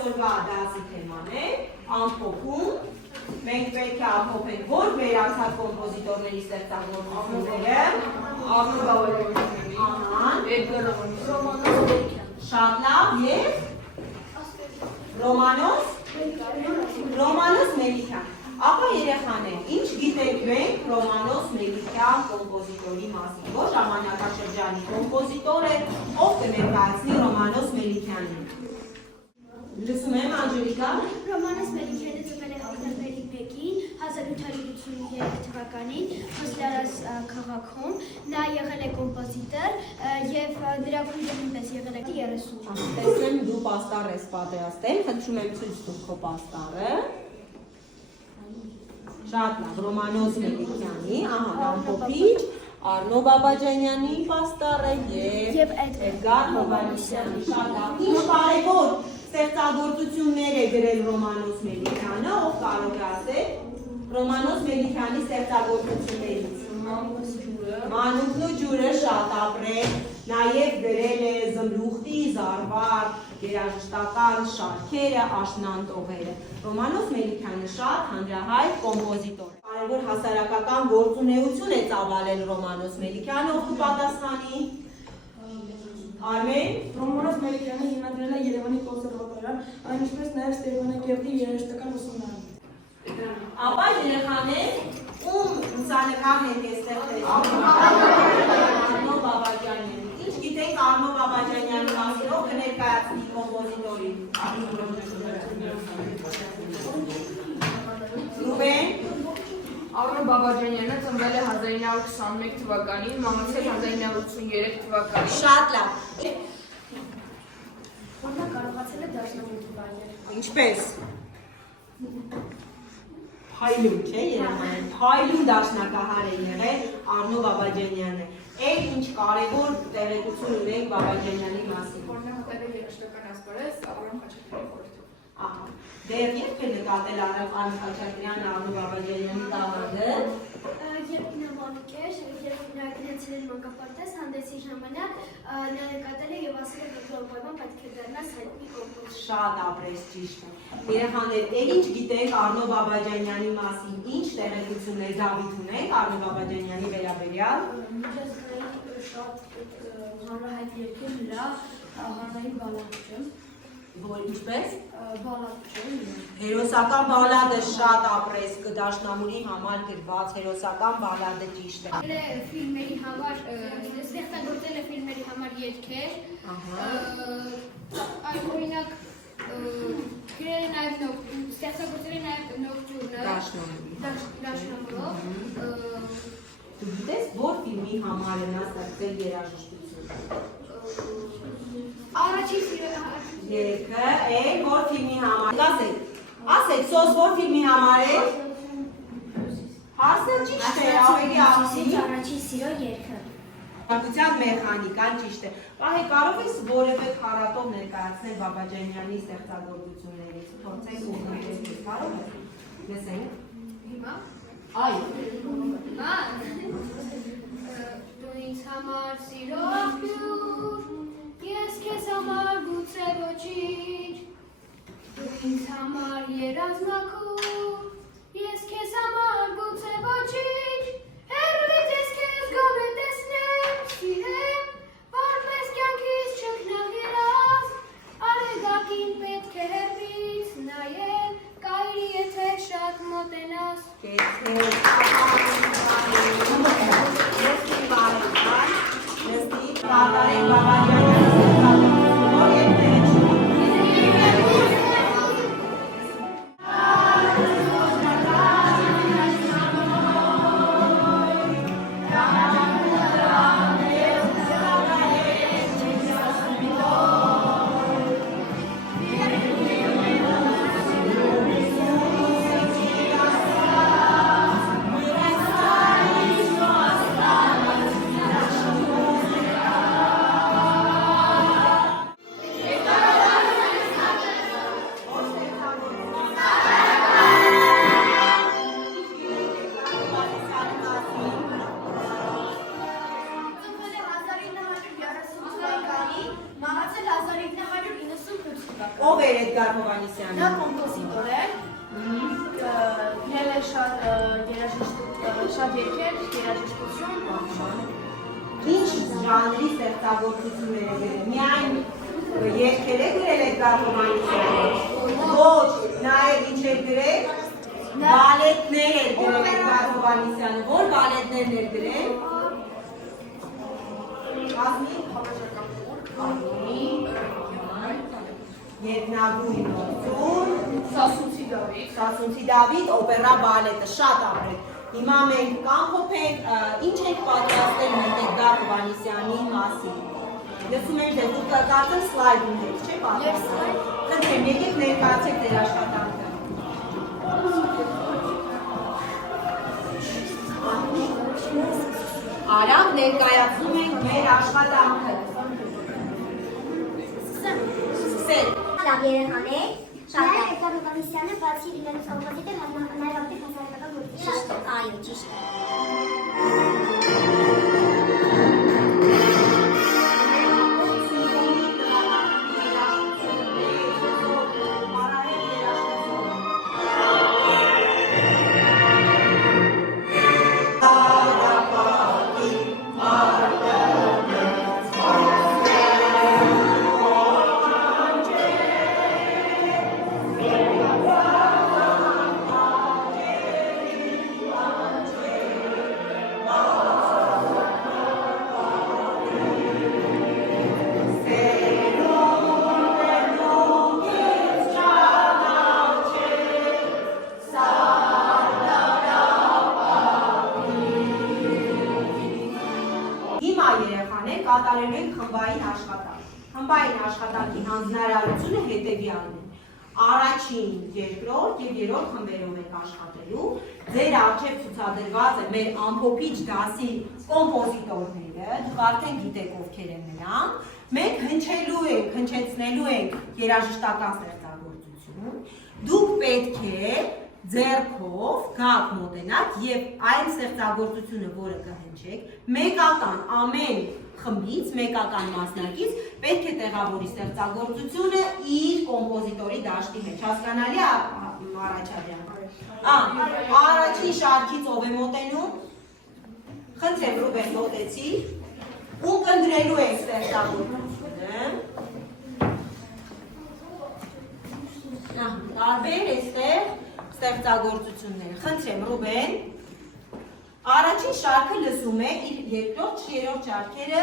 այսօրվա դասի թեման է ամփոփում։ Մենք պետք է ամփոփենք որ վերացած կոմպոզիտորների ստեղծագործությունները, Արնո Բաբաջանյանի, Էդգար Ռոմանոս, շատ լավ եւ Ռոմանոս Մելիքյան։ Ապա երեխաներ, ինչ գիտենք մենք Ռոմանոս Մելիքյան կոմպոզիտորի մասին, որ ժամանակաշրջանի կոմպոզիտոր է, ով կներկայացնի Ռոմանոս Մելիքյանին։ Լսում եմ Անժելիկա։ Ռոմանոս Մելիքյանը ծնվել է հոկտեմբերի 1-ին 1853 թվականին Խոստարաս քաղաքում։ Նա եղել է կոմպոզիտոր եւ նրա ֆիլմը նույնպես եղել է 30։ Տեսնեմ դու պաստառ ես պատրաստել, խնդրում եմ ցույց տուր քո պաստառը։ Շատ լավ, Ռոմանոս Մելիքյանի, ահա ամփոփիչ, Արնո Բաբաջանյանի պաստառը եւ Էդգար Հովհաննիսյանի։ Շատ լավ, ինչ կարևոր ստեղծագործություններ է գրել Ռոմանոս Մելիքյանը, ով կարող է ասել Ռոմանոս Մելիքյանի ստեղծագործություններից։ Մանուկն ու ջուրը շատ ապրել, նաև գրել է զմրուխտի, զարվար, երաժշտական շարքերը, աշնանտողերը։ Ռոմանոս Մելիքյանը շատ հանրահայտ կոմպոզիտոր է։ Կարևոր հասարակական գործունեություն է ծավալել Ռոմանոս Մելիքյանը, ով կպատասխանի։ Արմեն։ Ռոմանոս Մելիքյանը հիմնադրել է Երևանի կոնսերվատորիան, այնպես նաև Ստեփանակերտի երաժշտական ուսումնարան։ Ապա երեխաներ, ում լուսանկարն ենք այստեղ տեսնում։ Արնո Բաբաջանյանի։ Ինչ գիտենք Արնո Բաբաջանյանի մասին, ով կներկայացնի կոմպոզիտորին։ Ռուբեն։ Արնո Բաբաջանյանը ծնվել է 1921 թվականին, մահացել 1983 թվականին։ Շատ լավ։ Նա կարողացել է դաշնամուրի վայրել։ Ինչպես։ Փայլուն չէ երեխաներ, փայլուն դաշնակահար է եղել Արնո Բաբաջանյանը։ Էլ ինչ կարևոր տեղեկություն ունենք Բաբաջանյանի մասին։ Որնահատել է երաժշտական ասպարեզ Արամ Խաչատրյանի խորհրդով։ Ահա, դեռ երբ է նկատել Արամ Խաչատրյանը Արնո Բաբաջանյանի տաղանդը։ Երբ նա մանուկ էր, երբ նա գնացել էր մանկապարտեզ հանդեսի ժամանակ, նա նկատել է եւ ասել է որ պայման պետք է դառնաս հայտնի կոմպոզիտոր։ Շատ ապրես ճիշտ է։ Երեխաներ, էլ ինչ գիտենք Արնո Բաբաջանյանի մասին, ինչ տեղեկություններ Դավիթ ունենք Արնո Բաբաջանյանի վերաբերյալ։ Միջազգային շատ հանրահայտ երգեր նրա հանրային բալադը։ Որ ինչպես։ Բալադը։ Հերոսական բալադը շատ ապրես դաշնամուրի համար գրված հերոսական բալադը ճիշտ է։ Ֆիլմերի համար ստեղծագործել է ֆիլմերի համար երգեր։ Այդ օրինակ գրել է նաև ստեղծագործել է նաև նոկտյուրնը դաշնամուրով։ Դու գիտես որ ֆիլմի համար է նա ստեղծել երաժշտություն։ Առաջին Երգը որ ֆիլմի համար։ Ասեք, սոս որ ֆիլմի համար է։ Հարցը ճիշտ է, ավելի ասի։ առաջին սիրո երգը։ Մանկության մեխանիկան ճիշտ է։ Պահե կարող ես որևէ քառատով ներկայացնել Բաբաջանյանի ստեղծագործություններից։ Փորձենք ուղղել, կարող ես։ Լսենք։ Հիմա։ Այո։ Հիմա։ Դու ինձ համար սիրո աղբյուր, ես քեզ համար գուցե ոչինչ։ Դու ինձ համար երազմակուր, ես քեզ համար գուցե ոչինչ։ Հեռվից ես քեզ գոնե տեսնեմ, սիրեմ, որպես կյանքից չքնաղերած, արեգակին պետք է հեռվից նայել, կայրի եթե շատ մոտենաս։ Հովհաննիսյանը։ Նա կոմպոզիտոր է, գրել է շատ երգեր, երաժշտություն։ Ինչ ժանրի ստեղծագործություններ է գրել։ Միայն երգեր է գրել Էդգար Հովհաննիսյանը։ Ոչ, նաև ինչ է գրել։ Բալետներ է գրել Էդգար Հովհաննիսյանը։ Որ բալետներն է գրել։ Երկնագույն նոթություն, Սասունցի Դավիթ, օպերա բալետը, շատ ապրել։ Հիմա մենք կամփոփենք, ինչ ենք պատրաստել մենք Էդգար Հովհաննիսյանի մասին։ Լսում ենք, թե դուք կարծեմ սլայդ ունեք, չէ՞ պատրաստել։ Խնդրեմ, եկեք ներկայացեք ձեր աշխատանքը։ Արագ ներկայացնում ենք մեր աշխատանքը։ Սկսենք։ Լավ երեխաներ, շատ լավ։ Էդգար Հովհաննիսյանը բացի իրենից կոմպոզիտոր նաև ակտիվ հասարակական գործիչ։ Այո, ճիշտ է։ Կատարելու ենք խմբային աշխատանք։ Խմբային աշխատանքի հանձնարարությունը հետևյալն է։ Առաջին, երկրորդ եւ երրորդ խմբերով եք աշխատելու։ Ձեր առջև ցուցադրված է մեր ամփոփիչ դասի կոմպոզիտորները, դուք արդեն գիտեք ովքեր են նրանք։ Մենք հնչելու ենք, հնչեցնելու ենք երաժշտական ստեղծագործություն։ Դուք պետք է ձեռքով գաք մոտենաք եւ այն ստեղծագործությունը, որը կհնչեք, մեկական ամեն խմբից, մեկական մասնակից պետք է տեղավորի ստեղծագործությունը իր կոմպոզիտորի դաշտի մեջ։ Հասկանալի է Արաչարյան։ Առաջին շարքից ով է մոտենում։ Խնդրեմ Ռուբեն մոտեցի։ Ում կընտրելու ենք ստեղծագործությունը։ Տարբեր էստեղ ստեղծագործությունները։ Խնդրեմ Ռուբեն։ Առաջին շարքը լսում է իր երկրորդ, երրորդ շարքերը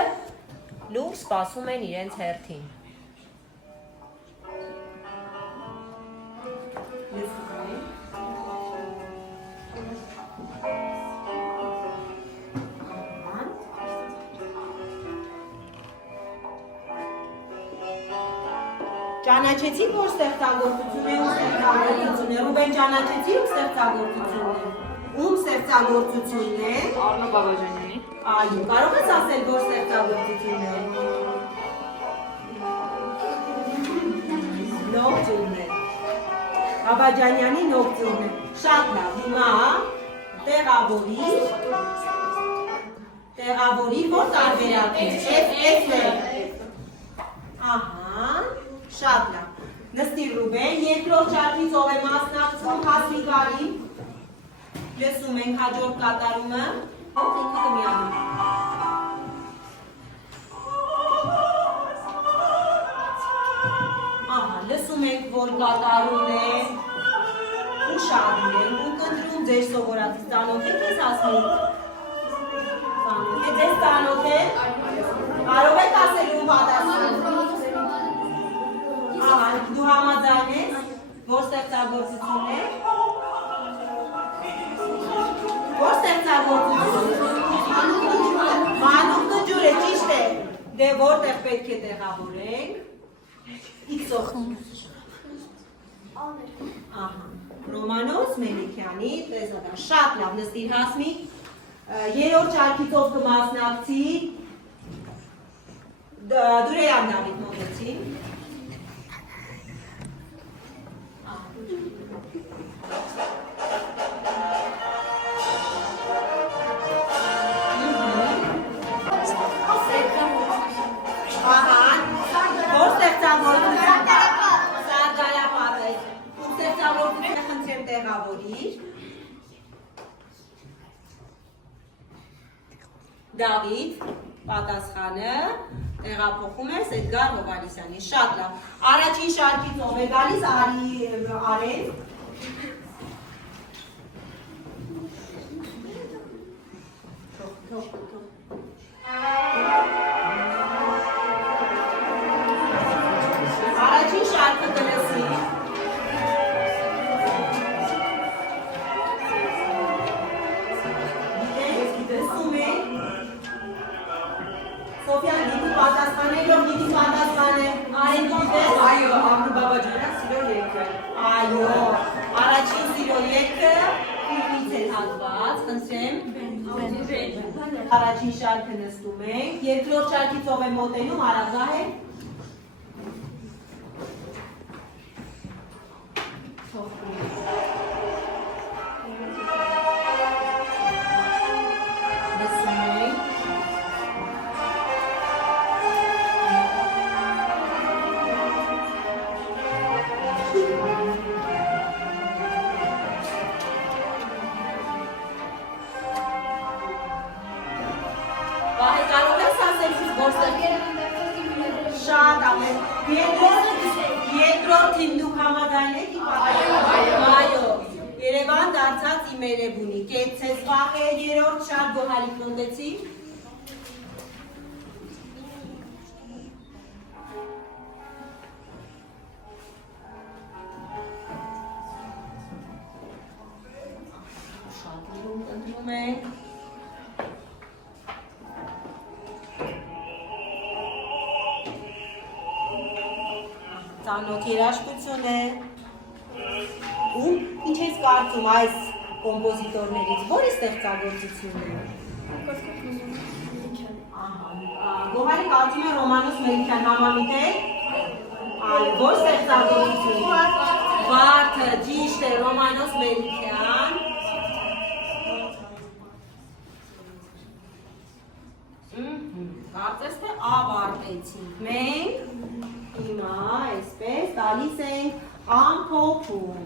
լուր սպասում են իրենց հերթին։ Ճանաչեցիք, որ ստեղծագործություն է ու ստեղծագործություն է։ Ռուբեն ճանաչեցի ու ստեղծագործություն է։ Ում ստեղծագործությունն է։ Արնո Բաբաջանյանի։ Այո, կարող ես ասել, որ ստեղծագործությունն է։ Նոկտյուրն է։ Բաբաջանյանի նոկտյուրն է։ Շատ լավ, հիմա տեղավորի, որ տարբերակ է։ F-ն է։ Ահա, շատ լավ։ Նստիր Ռուբեն, երկրորդ շարքից ով է մասնակցում, Հասմիկ արի։ Լսում ենք հաջորդ կատարումը, ինքը կմիանում։ Ահա, լսում ենք, որ կատարում է, ուշադրում ենք, ու կնդրում ձեր սովորածից ծանոթ եք ես ասմիկ։ Ծանոթ է, ձեզ ծանոթ է, կարող եք ասել ում պատասխան։ Ահա, դու համաձայն ես, որ ստեղծագործությունն է։ Որ ստեղծագործություն։ Մանուկ նջուր է, ճիշտ է։ Դե որտեղ պետք է տեղավորենք։ X-ով։ Ահա, Ռոմանոս Մելիքյանի տեսադար։ Շատ լավ, նստիր Հասմիկ։ Երրորդ շարքից ով կմասնակցի։ Դուրեյան Դավիթ մոտեցի։ Ահա, որ ստեղծագործություն Սարգարապատը, տեղավորիր։ Դավիթ, պատասխանը տեղափոխում ես Էդգար Հովհաննիսյանի, շատ լավ։ Առաջին շարքից ով է գալիս, Արեն։ Առաջին շարքը կլսի։ Լսում եք։ Սոֆյան, գիտի պատասխանելով, գիտի պատասխանը։ Արեն գիտես։ Այո, Ամրու Բաբաջանյան սիրո երգը։ Այո, առաջին սիրո երգը ֆիլմից է հատված, խնդրեմ։ Առաջին շարքը նստում ենք, երկրորդ շարքից ով է մոտենում, Արագահ է։ Լսում ենք։ Վահե, կարող ես ասել ինձ որտեղ շատ ամեն երկրորդ թիմ դուք համաձայնեք այո Երևան դարձած իմ երևունի կեցես Վահե երրորդ շատ գոհարիկ մոտեցի շատ լուրջ ընտրում ենք Ծանոթ երաժշտություն է։ Ու ինչ ես կարծում այս կոմպոզիտորներից, որի ստեղծագործությունն է։ Գոհարի կարծում է Ռոմանոս Մելիքյան համամիտ է։ Այո, որ ստեղծագործություն։ Վարդը ճիշտ է Ռոմանոս Մելիքյան։ Կարծես թե ավարտեցինք մենք։ Հիմա այսպես տալիս ենք ամփոփում։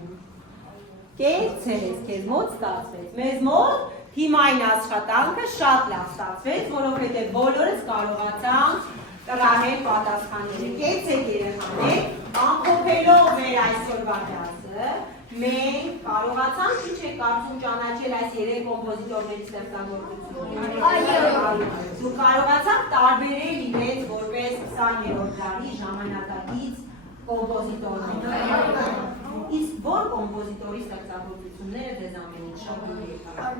Կեցես, քեզ մոտ ստացվեց։ Մեզ մոտ հիմային աշխատանքը շատ լավ ստացվեց, որովհետև բոլորս կարողացանք տրահել պատասխանները։ Կեցեք երեխաներ, ամփոփելով մեր այսօրվա դասը, մենք կարողացանք ինչ է կարծում ճանաչել այս երեք կոմպոզիտորների ստեղծագործությունները։ Այո։ Դուք կարողացաք տարբերել իրենց որպես 20-րդ դարի ժամանակակից կոմպոզիտորներ։ Իսկ որ կոմպոզիտորի ստեղծագործությունները ձեզ ամենից շատ դուր եկան։